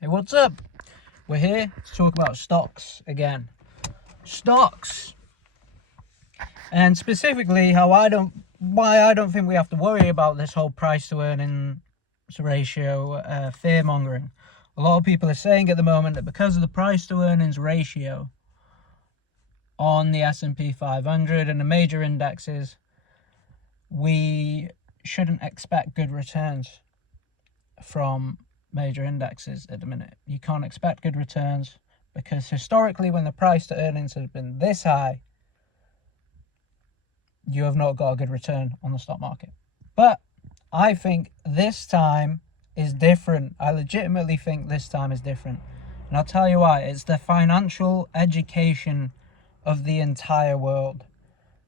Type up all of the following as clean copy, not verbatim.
Hey, what's up? We're here to talk about stocks again. Stocks! And specifically why I don't think we have to worry about this whole price to earnings ratio fear mongering. A lot of people are saying at the moment that because of the price to earnings ratio on the S&P 500 and the major indexes, we shouldn't expect good returns from major indexes at the minute. You can't expect good returns because historically when the price to earnings has been this high, you have not got a good return on the stock market. But I think this time is different. I legitimately think this time is different. And I'll tell you why. It's the financial education of the entire world.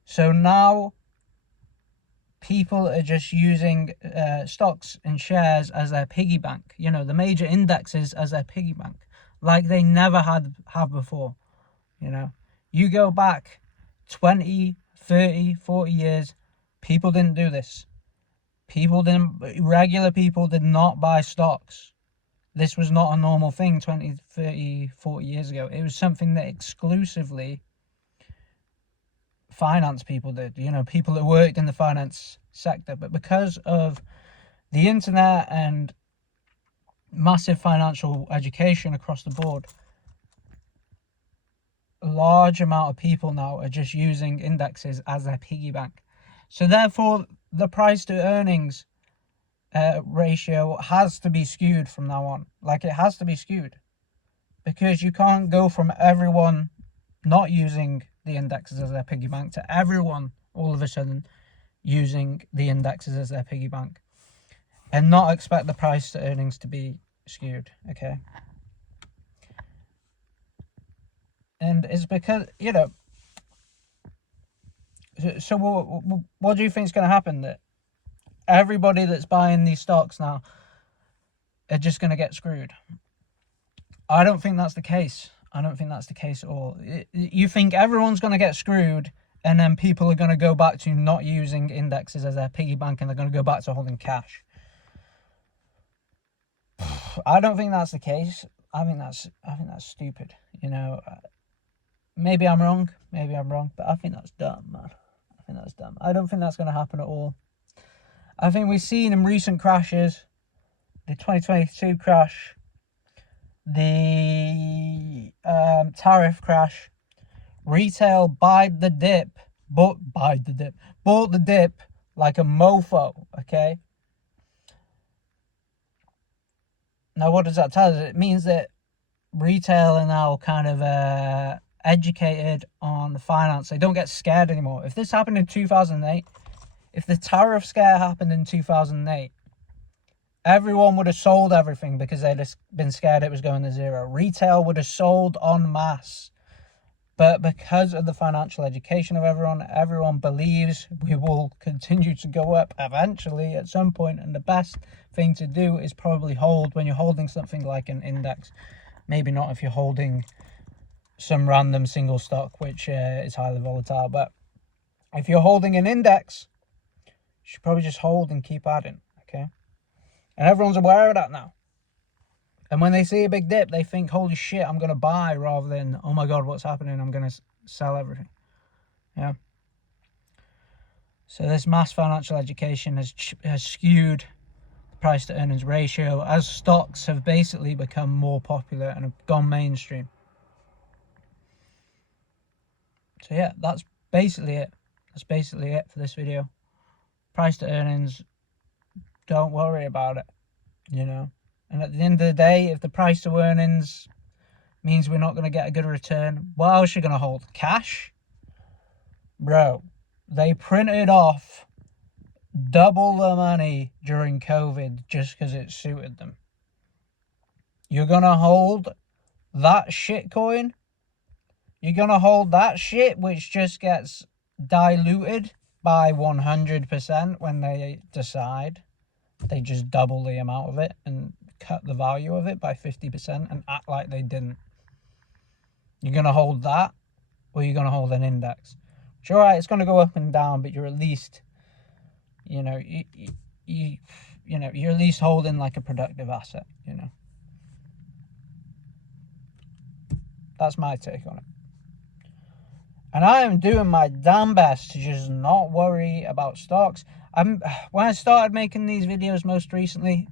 So now people are just using stocks and shares as their piggy bank, the major indexes as their piggy bank, like they never have before. You go back 20, 30, 40 years, people didn't do this. Regular people did not buy stocks. This was not a normal thing 20, 30, 40 years ago. It was something that exclusively finance people did, people that worked in the finance sector. But because of the internet and massive financial education across the board, a large amount of people now are just using indexes as their piggy bank. So therefore, the price to earnings ratio has to be skewed from now on. Like, it has to be skewed, because you can't go from everyone not using the indexes as their piggy bank to everyone all of a sudden using the indexes as their piggy bank and not expect the price to earnings to be skewed. Okay. And it's because, so what do you think is going to happen? That everybody that's buying these stocks now are just going to get screwed? I don't think that's the case. I don't think that's the case at all. You think everyone's going to get screwed and then people are going to go back to not using indexes as their piggy bank and they're going to go back to holding cash? I don't think that's the case. I think that's stupid. Maybe I'm wrong, but I think that's dumb, man. I think that's dumb. I don't think that's going to happen at all. I think we've seen in recent crashes, the 2022 crash, the tariff crash, retail bought the dip like a mofo. Okay. Now, what does that tell us? It means that retail are now kind of educated on the finance. They don't get scared anymore. If this happened in 2008, if the tariff scare happened in 2008, everyone would have sold everything because they'd have been scared it was going to zero. Retail would have sold en masse. But because of the financial education of everyone believes we will continue to go up eventually at some point. And the best thing to do is probably hold when you're holding something like an index. Maybe not if you're holding some random single stock, which is highly volatile. But if you're holding an index, you should probably just hold and keep adding, okay? And everyone's aware of that now. And when they see a big dip, they think, holy shit, I'm going to buy, rather than, oh my God, what's happening? I'm going to sell everything. Yeah. So this mass financial education has skewed the price to earnings ratio as stocks have basically become more popular and have gone mainstream. So yeah, that's basically it. That's basically it for this video. Price to earnings, don't worry about it, And at the end of the day, if the price to earnings means we're not going to get a good return, what else are you going to hold? Cash? Bro, they printed off double the money during COVID just because it suited them. You're going to hold that shit coin? You're going to hold that shit which just gets diluted by 100% when they decide they just double the amount of it and cut the value of it by 50% and act like they didn't? You're going to hold that, or you're going to hold an index? Which, all right, it's going to go up and down, but you're at least, you're at least holding like a productive asset, That's my take on it. And I am doing my damn best to just not worry about stocks. When I started making these videos most recently,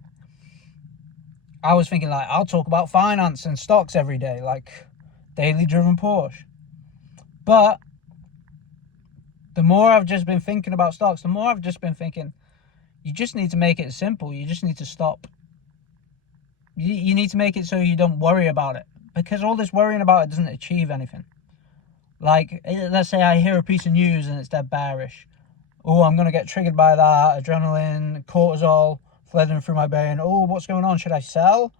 I was thinking like, I'll talk about finance and stocks every day, like Daily Driven Porsche. But the more I've just been thinking about stocks, the more I've just been thinking, you just need to make it simple. You just need to stop. You need to make it so you don't worry about it. Because all this worrying about it doesn't achieve anything. Like, let's say I hear a piece of news and it's dead bearish. Oh, I'm going to get triggered by that. Adrenaline, cortisol flooding through my brain. Oh, what's going on? Should I sell?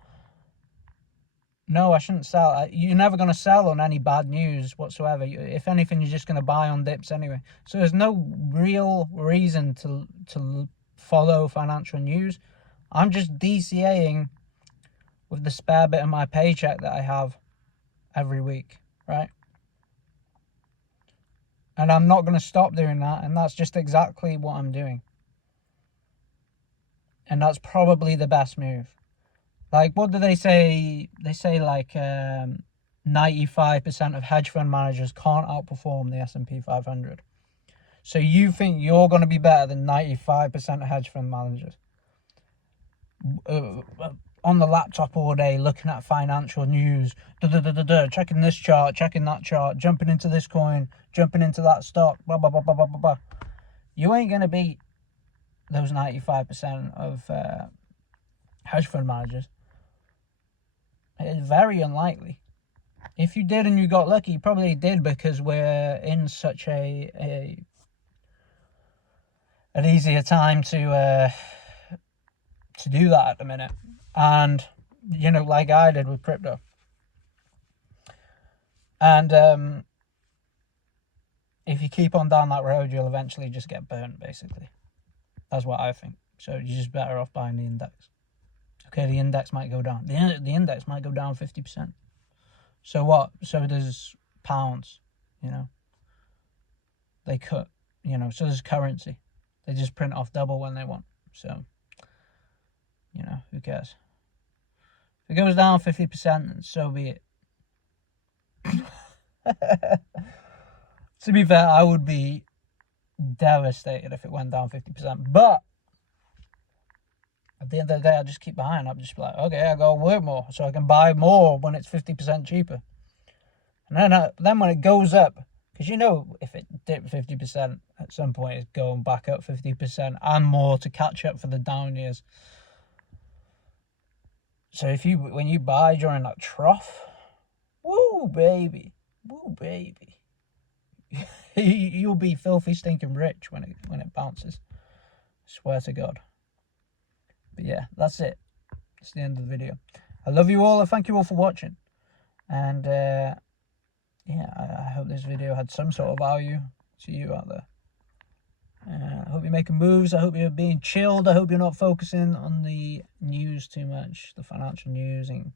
No, I shouldn't sell. You're never going to sell on any bad news whatsoever. If anything, you're just going to buy on dips anyway. So there's no real reason to follow financial news. I'm just DCAing with the spare bit of my paycheck that I have every week, right? And I'm not going to stop doing that. And that's just exactly what I'm doing. And that's probably the best move. Like, what do they say? They say like 95% of hedge fund managers can't outperform the S&P 500. So you think you're going to be better than 95% of hedge fund managers? On the laptop all day, looking at financial news, checking this chart, checking that chart, jumping into this coin, jumping into that stock, blah, blah, blah, blah, blah, blah, blah. You ain't going to beat those 95% of hedge fund managers. It's very unlikely. If you did and you got lucky, you probably did because we're in such an easier time to do that at the minute. And, you know, like I did with crypto. And if you keep on down that road, you'll eventually just get burnt, basically. That's what I think. So you're just better off buying the index. Okay, the index might go down. The index might go down 50%. So what? So there's pounds, you know. They cut, you know, so there's currency. They just print off double when they want. So, you know, who cares? If it goes down 50%, then so be it. To be fair, I would be devastated if it went down 50%. But at the end of the day, I just keep buying. I'll just be like, okay, I gotta work more so I can buy more when it's 50% cheaper. And then when it goes up, because you know if it dipped 50%, at some point it's going back up 50% and more to catch up for the down years. So when you buy during that trough, woo baby, you'll be filthy stinking rich when it bounces. Swear to God. But yeah, that's it. It's the end of the video. I love you all. I thank you all for watching. And yeah, I hope this video had some sort of value to you out there. I hope you're making moves. I hope you're being chilled. I hope you're not focusing on the news too much, the financial news, and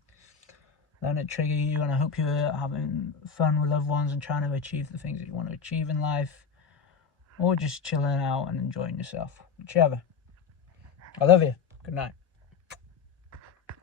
letting it trigger you. And I hope you're having fun with loved ones and trying to achieve the things that you want to achieve in life, or just chilling out and enjoying yourself, whichever. I love you. Good night.